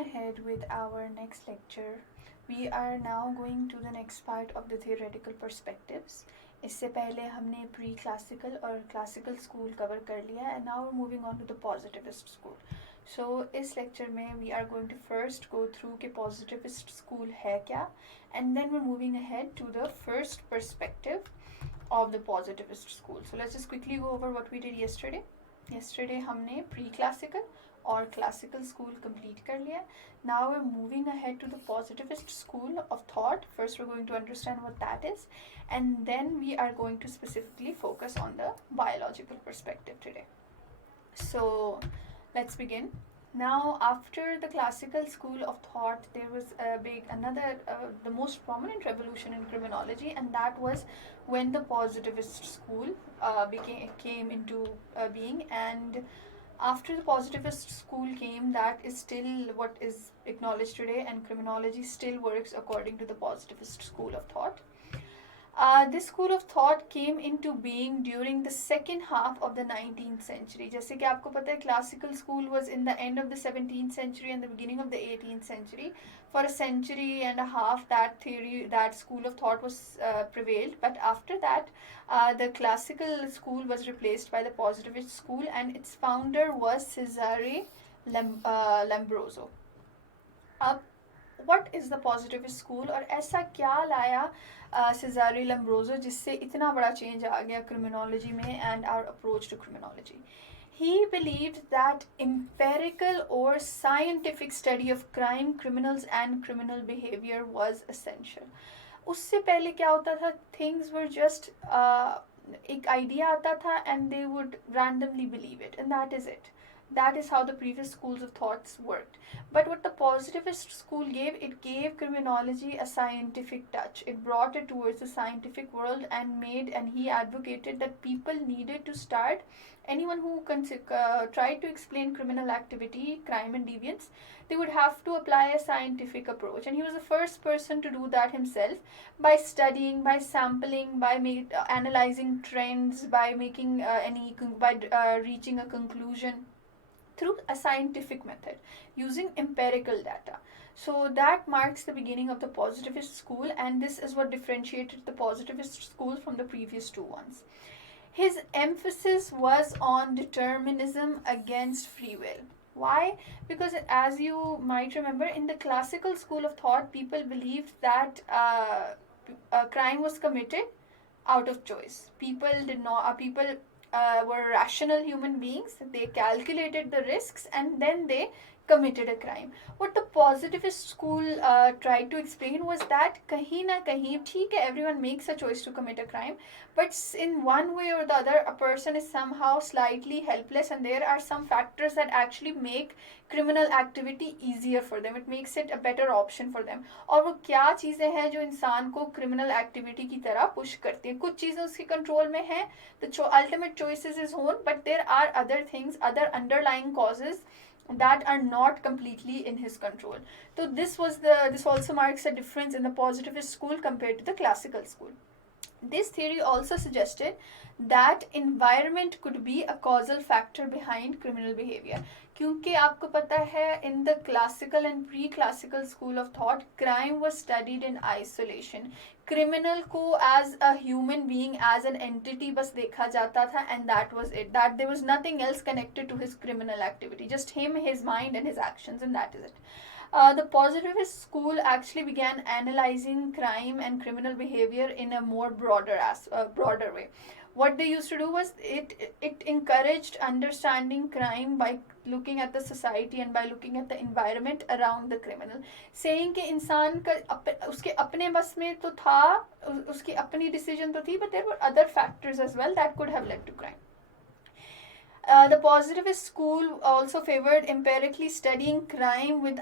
ahead with our next lecture, we are now going to the next part of the theoretical perspectives. इससे पहले हमने pre classical और classical school cover कर लिया and now moving on to the positivist school. So इस lecture में we are going to first go through कि positivist school है क्या, and then we moving ahead to the first perspective of the positivist school. So let's just quickly go over what we did yesterday. Yesterday हमने pre-classical और classical school complete कर लिया. Now we're moving ahead to the positivist school of thought. First we're going to understand what that is, and then we are going to specifically focus on the biological perspective today. So let's begin. Now, after the classical school of thought, there was the most prominent revolution in criminology, and that was when the positivist school came into being. And after the positivist school came, that is still what is acknowledged today, and criminology still works according to the positivist school of thought. This school of thought came into being during the second half of the 19th century. जैसे कि आपको पता है, classical school was in the end of the 17th century and the beginning of the 18th century. For a century and a half, that school of thought was prevailed. But after that, the classical school was replaced by the positivist school, and its founder was Cesare Lombroso. अब what is the positivist school, और ऐसा क्या लाया Cesare Lombroso जिससे इतना बड़ा change आ गया criminology में and our approach to criminology? He believed that empirical or scientific study of crime, criminals and criminal behavior was essential. उससे पहले क्या होता था? Things were just एक idea आता था and they would randomly believe it, and that is it. That is how the previous schools of thoughts worked. But what the positivist school gave, it gave criminology a scientific touch. It brought it towards the scientific world and he advocated that people needed to start, anyone who tried to explain criminal activity, crime and deviance, they would have to apply a scientific approach. And he was the first person to do that himself by studying, by sampling, by analyzing trends, by reaching a conclusion through a scientific method using empirical data. So that marks the beginning of the positivist school, and this is what differentiated the positivist school from the previous two ones. His emphasis was on determinism against free will. Why? Because as you might remember, in the classical school of thought, people believed that a crime was committed out of choice. People were rational human beings. They calculated the risks and then they committed a crime. What the positivist school tried to explain was that kahin na kahin, theek hai, everyone makes a choice to commit a crime, but in one way or the other, a person is somehow slightly helpless, and there are some factors that actually make criminal activity easier for them. It makes it a better option for them. और वो क्या चीज़ें हैं जो इंसान को criminal activity की तरह push करती हैं? कुछ चीज़ें उसके control में हैं, the ultimate choice is his own, but there are other things, other underlying causes that are not completely in his control. So this also marks a difference in the positivist school compared to the classical school. This theory also suggested that environment could be a causal factor behind criminal behavior. क्योंकि आपको पता है, in the classical and pre-classical school of thought, crime was studied in isolation. Criminal को as a human being, as an entity बस देखा जाता था, and that was it. That there was nothing else connected to his criminal activity. Just him, his mind and his actions, and that is it. The positivist school actually began analyzing crime and criminal behavior in a more broader way. What they used to do was it encouraged understanding crime by looking at the society and by looking at the environment around the criminal, saying कि इंसान का उसके अपने बस में तो था, उसकी अपनी decision तो थी, but there were other factors as well that could have led to crime. The positivist school also favored empirically studying crime.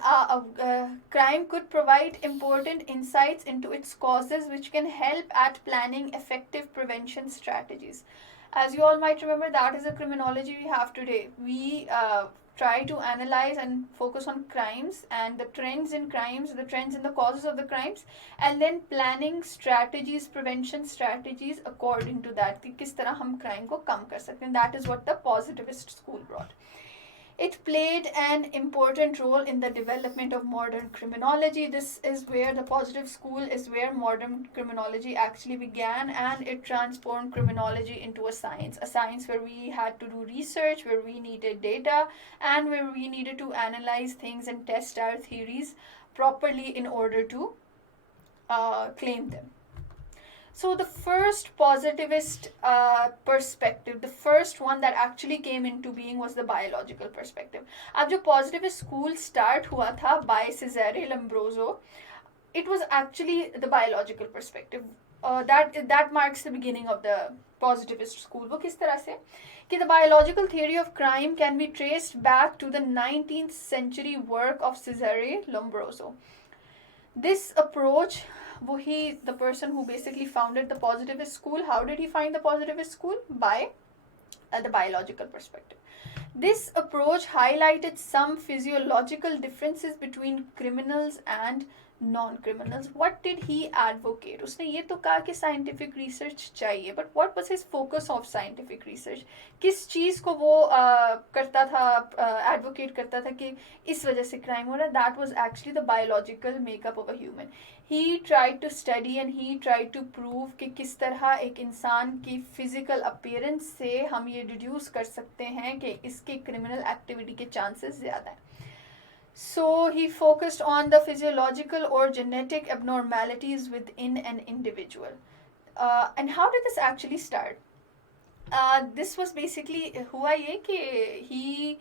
Crime could provide important insights into its causes, which can help at planning effective prevention strategies. As you all might remember, that is the criminology we have today. We try to analyze and focus on crimes and the trends in crimes, the trends in the causes of the crimes, and then planning strategies, prevention strategies according to that. कि किस तरह हम crime को कम कर सकते हैं. That is what the positivist school brought. It played an important role in the development of modern criminology. This is where the positive school is where modern criminology actually began, and it transformed criminology into a science where we had to do research, where we needed data, and where we needed to analyze things and test our theories properly in order to claim them. So the first positivist perspective, the first one that actually came into being was the biological perspective. अब जो positivist school start हुआ था by Cesare Lombroso, it was actually the biological perspective. That marks the beginning of the positivist school. वो किस तरह से कि the biological theory of crime can be traced back to the 19th century work of Cesare Lombroso. This approach, he, the person who basically founded the positivist school, how did he find the positivist school? By the biological perspective. This approach highlighted some physiological differences between criminals and non-criminals. What did he advocate? उसने ये तो कहा कि scientific research चाहिए, but what was his focus of scientific research? किस चीज़ को वो करता था, advocate करता था कि इस वजह से crime हो रहा है? That was actually the biological makeup of a human. He tried to study and he tried to prove कि किस तरह एक इंसान की physical appearance से हम ये deduce कर सकते हैं कि इसके criminal activity के chances ज़्यादा हैं. So he focused on the physiological or genetic abnormalities within an individual. And how did this actually start? This was basically हुआ ये कि he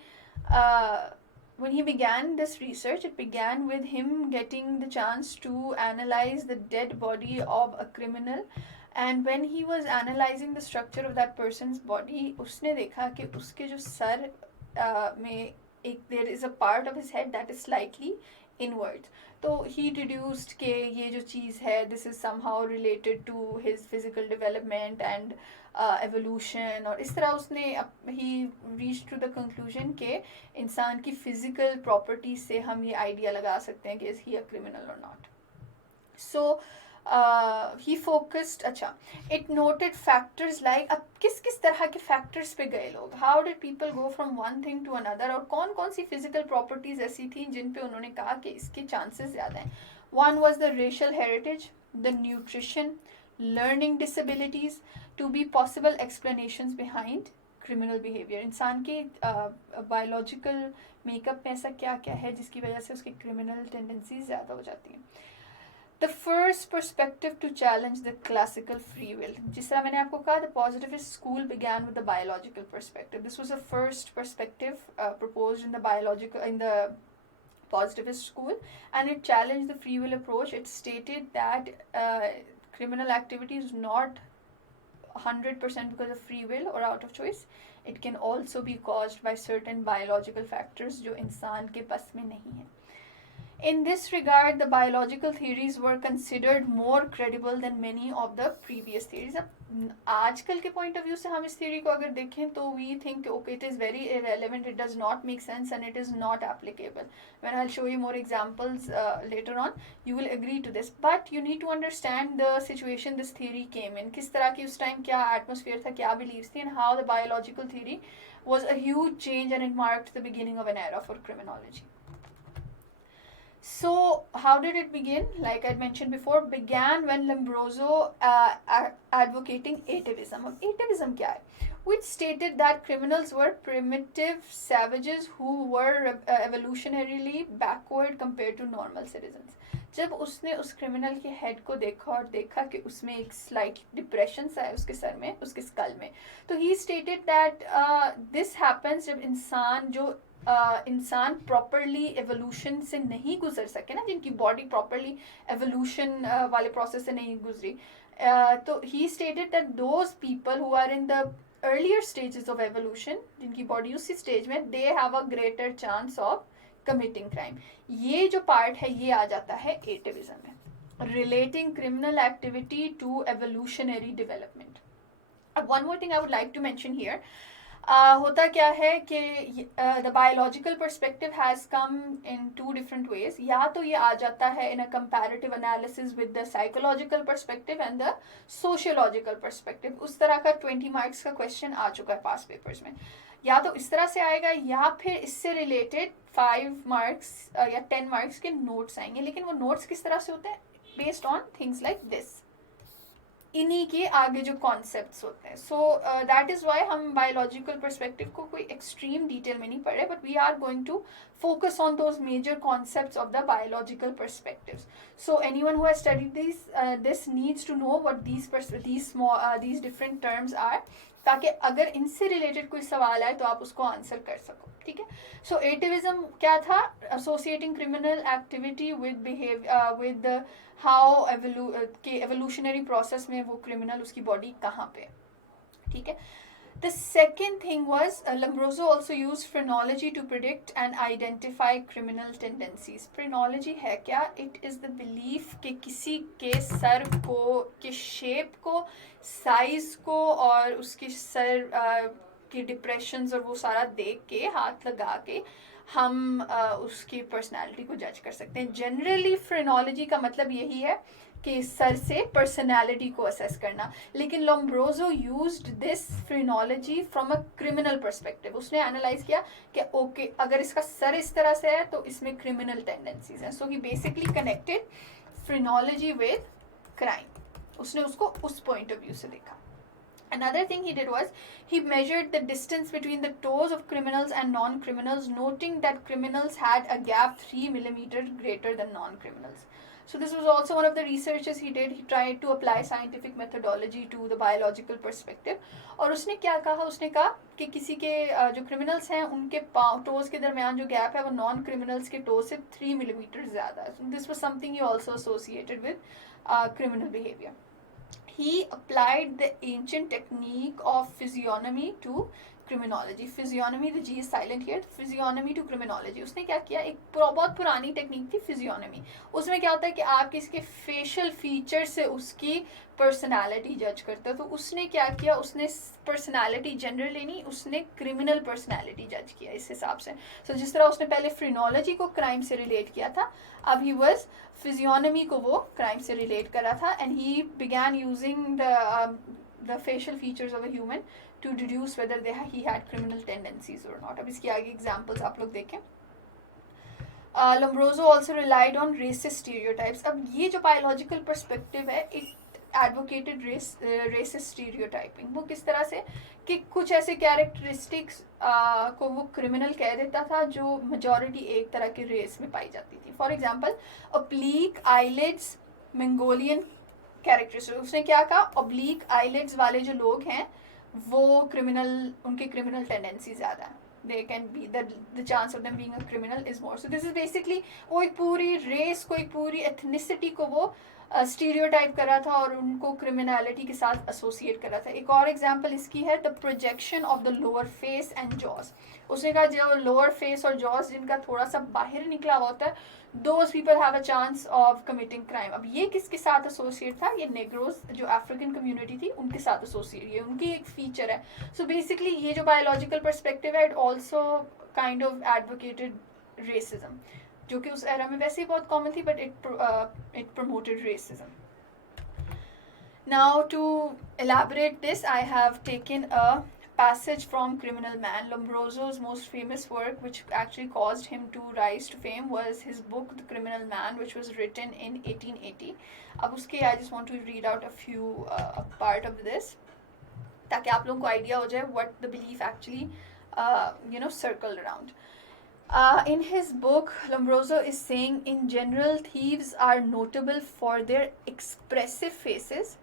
when he began this research, it began with him getting the chance to analyze the dead body of a criminal. And when he was analyzing the structure of that person's body, उसने देखा कि उसके जो sir में there is a part of his head that is slightly inwards. तो he deduced कि ये जो चीज़ है, this is somehow related to his physical development and evolution, और इस तरह उसने he reached to the conclusion कि इंसान की physical properties से हम ये idea लगा सकते हैं कि is he a criminal or not. So he focused, अच्छा, it noted factors like अब किस किस तरह के factors पे गए लोग, how did people go from one thing to another, और कौन कौन सी physical properties ऐसी थी जिन पे उन्होंने कहा कि इसके chances ज़्यादा हैं. One was the racial heritage, the nutrition, learning disabilities to be possible explanations behind criminal behavior. इंसान के biological makeup में ऐसा क्या क्या है जिसकी वजह से उसकी criminal tendencies ज़्यादा हो जाती हैं. The first perspective to challenge the classical free will. जिस तरह मैंने आपको कहा, the positivist school began with the biological perspective. This was the first perspective proposed in the positivist school, and it challenged the free will approach. It stated that criminal activity is not 100% because of free will or out of choice. It can also be caused by certain biological factors जो इंसान के बस में नहीं है. In this regard, the biological theories were considered more credible than many of the previous theories. अब आजकल के point of view से हम इस theory को अगर देखें तो we think okay, it is very irrelevant, it does not make sense and it is not applicable. When I'll show you more examples later on, you will agree to this. But you need to understand the situation this theory came in. किस तरह की उस time क्या atmosphere था, क्या beliefs थी, and how the biological theory was a huge change and it marked the beginning of an era for criminology. So how did it begin? Like I mentioned before, began when Lombroso advocating atavism. अब atavism क्या है? Which stated that criminals were primitive savages who were evolutionarily backward compared to normal citizens. जब उसने उस criminal के head को देखा और देखा कि उसमें एक स्लाइट डिप्रेशन सा है उसके सर में, उसके स्कल में, तो he stated that this happens जब इंसान प्रॉपरली एवोल्यूशन से नहीं गुजर सके ना, जिनकी बॉडी प्रॉपरली एवोल्यूशन वाले प्रोसेस से नहीं गुजरी, तो he stated that those people who are in the earlier stages of evolution, जिनकी बॉडी उसी स्टेज में, they have a greater chance of committing crime. ये जो पार्ट है ये आ जाता है atavism में, relating criminal activity to evolutionary development. अब one more thing I would like to mention here, होता क्या है कि the biological perspective has come in two different ways. या तो ये आ जाता है in a comparative analysis with the psychological perspective and the sociological perspective. उस तरह का 20 marks का question आ चुका है past papers में. या तो इस तरह से आएगा या फिर इससे रिलेटेड 5 मार्क्स या 10 मार्क्स के नोट्स आएंगे. लेकिन वो नोट्स किस तरह से होते हैं? Based on things like this, इन्हीं के आगे जो कॉन्सेप्ट्स होते हैं. सो दैट इज़ वाई हम बायोलॉजिकल परस्पेक्टिव को कोई एक्सट्रीम डिटेल में नहीं पढ़ रहे, but we are going to focus on those major concepts of the biological perspectives. So anyone who has studied this needs to know what these different terms are, ताकि अगर इनसे related कोई सवाल आए तो आप उसको आंसर कर सको. ठीक है. सो एटिविज्म क्या था? Associating criminal activity with how के एवोल्यूशनरी प्रोसेस में वो क्रिमिनल, उसकी बॉडी कहाँ पे. ठीक है. The second thing was Lombroso also used phrenology to predict and identify criminal tendencies. Phrenology है क्या? It is the belief कि किसी के सर को, के शेप को, साइज को और उसके सर के डिप्रेशंस और वो सारा देख के, हाथ लगा के हम उसकी पर्सनालिटी को जज कर सकते हैं. जनरली फ्रेनोलॉजी का मतलब यही है कि सर से पर्सनालिटी को असेस करना. लेकिन Lombroso used this phrenology from a criminal perspective. उसने एनालाइज किया कि ओके, अगर इसका सर इस तरह से है तो इसमें क्रिमिनल टेंडेंसीज हैं. So he basically connected phrenology with crime. उसने उसको उस पॉइंट ऑफ व्यू से देखा. Another thing he did was he measured the distance between the toes of criminals and non-criminals, noting that criminals had a gap 3 millimeters greater than non-criminals. So this was also one of the researches he did. He tried to apply scientific methodology to the biological perspective. और उसने क्या कहा? उसने कहा कि किसी के जो criminals हैं उनके पाँव टोज के दरमियान जो गैप है वो नॉन क्रिमिनल्स के टोज से 3 millimeters ज़्यादा है. So this was something he also associated with criminal behavior. He applied the ancient technique of physiognomy to criminology. Physiognomy, the G is silent here. Physiognomy to criminology. उसने क्या किया? एक बहुत पुरानी टेक्निक थी physiognomy. उसमें क्या होता है कि आप किसी के फेशियल फीचर से उसकी पर्सनालिटी जज करते हो. तो उसने क्या किया? उसने पर्सनालिटी जनरली नहीं, उसने क्रिमिनल पर्सनालिटी जज किया इस हिसाब से. सो जिस तरह उसने पहले फ्रीनोलॉजी को क्राइम से रिलेट किया था, अब ही वॉज फिजियोनमी को वो क्राइम से रिलेट कर रहा था. And he began using the facial features of a human to deduce whether he had criminal tendencies और नॉट. अब इसकी आगे एग्जाम्पल्स आप लोग देखें. Lombroso also relied on racist stereotypes. अब ये जो बायोलॉजिकल पर्सपेक्टिव है, इट एडवोकेटेड रेसिस्ट स्टीरियोटाइपिंग. वो किस तरह से कि कुछ ऐसे कैरेक्टरिस्टिक्स को वो क्रिमिनल कह देता था जो मेजॉरिटी एक तरह के रेस में पाई जाती थी. For example oblique eyelids Mongolian characteristic. उसने क्या कहा? ओब्लीक आईलिड्स वाले जो लोग हैं वो क्रिमिनल, उनके क्रिमिनल टेंडेंसी ज़्यादा है. they can be the chance of them being a criminal is more. So this is basically वो एक पूरी रेस को, एक पूरी एथनिसिटी को वो स्टीरियोटाइप कर रहा था और उनको क्रिमिनलिटी के साथ एसोसिएट कर रहा था. एक और एग्जांपल इसकी है the projection of the lower face and jaws. उसने कहा जो लोअर फेस और जॉज जिनका थोड़ा सा बाहर निकला हुआ होता है, those people have a chance of committing crime. अब ये किसके साथ एसोसिएट था? ये नेग्रोज जो अफ्रीकन कम्युनिटी थी उनके साथ एसोसिएट, ये उनकी एक फीचर है. सो बेसिकली ये जो बायोलॉजिकल पर्सपेक्टिव है, it also kind of advocated racism, जो कि उस एरा में वैसे ही बहुत कॉमन थी, but it promoted racism. Now to elaborate this, I have taken a passage from Criminal Man. Lombroso's most famous work, which actually caused him to rise to fame, was his book The Criminal Man, which was written in 1880. अब उसके I just want to read out a few part of this, ताकि आप लोगों को idea हो जाए what the belief actually circled around. In his book, Lombroso is saying, in general, thieves are notable for their expressive faces,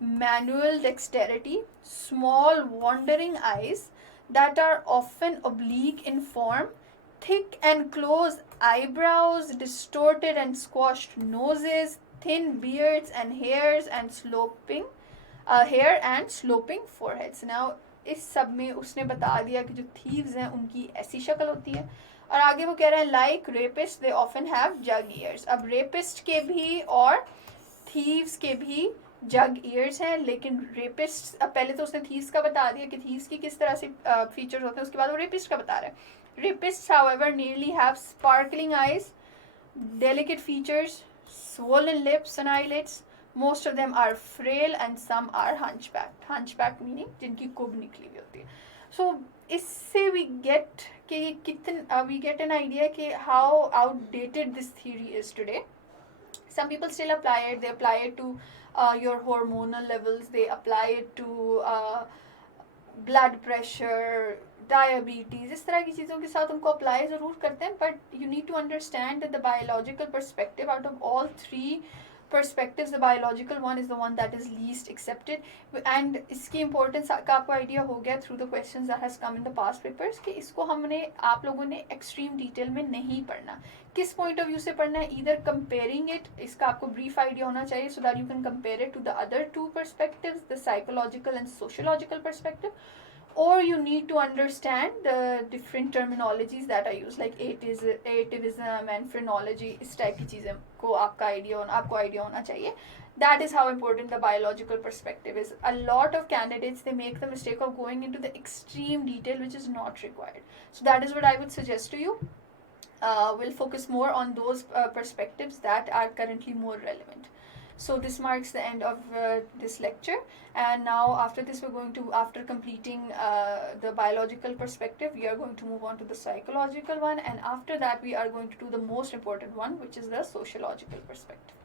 manual dexterity, small wandering eyes that are often oblique in form, thick and close eyebrows, distorted and squashed noses, thin beards and hairs, and sloping hair and sloping foreheads. Now इस सब में उसने बता दिया कि जो thieves हैं उनकी ऐसी शक्ल होती है. और आगे वो कह रहे हैं like rapist they often have jug years. अब रेपिस्ट के भी और थीव्स के भी जग ईयर्स हैं, लेकिन रेपिस्ट, अब पहले तो उसने थीव्स का बता दिया कि थीव्स की किस तरह से फीचर्स होते हैं, उसके बाद वो रेपिस्ट का बता रहे हैं. Rapist however nearly have sparkling eyes, delicate features, swollen lips and eyelids. Most of them are frail and some are hunchbacked. Hunchbacked meaning जिनकी कुब निकली हुई होती है. So इससे we get an idea कि how outdated this theory is today. Some people still apply it. They apply it to your hormonal levels. They apply it to blood pressure, diabetes, इस तरह की चीज़ों के साथ उनको अप्लाई ज़रूर करते हैं, but you need to understand the biological perspective out of all three perspectives. The biological one is the one that is least accepted, and इसकी importance का आपको idea हो गया through the questions that has come in the past papers कि इसको हमने आप लोगों ने extreme detail में नहीं पढ़ना. किस point of view से पढ़ना है? Either comparing it, इसका आपको brief idea होना चाहिए so that you can compare it to the other two perspectives, the psychological and sociological perspective, or you need to understand the different terminologies that are used like ativism and phrenology. इस type की चीज़ें को आपको idea होना चाहिए. That is how important the biological perspective is. A lot of candidates, they make the mistake of going into the extreme detail which is not required. So that is what I would suggest to you. We'll focus more on those perspectives that are currently more relevant. So this marks the end of this lecture, and now after this we're going to, after completing the biological perspective, we are going to move on to the psychological one, and after that we are going to do the most important one, which is the sociological perspective.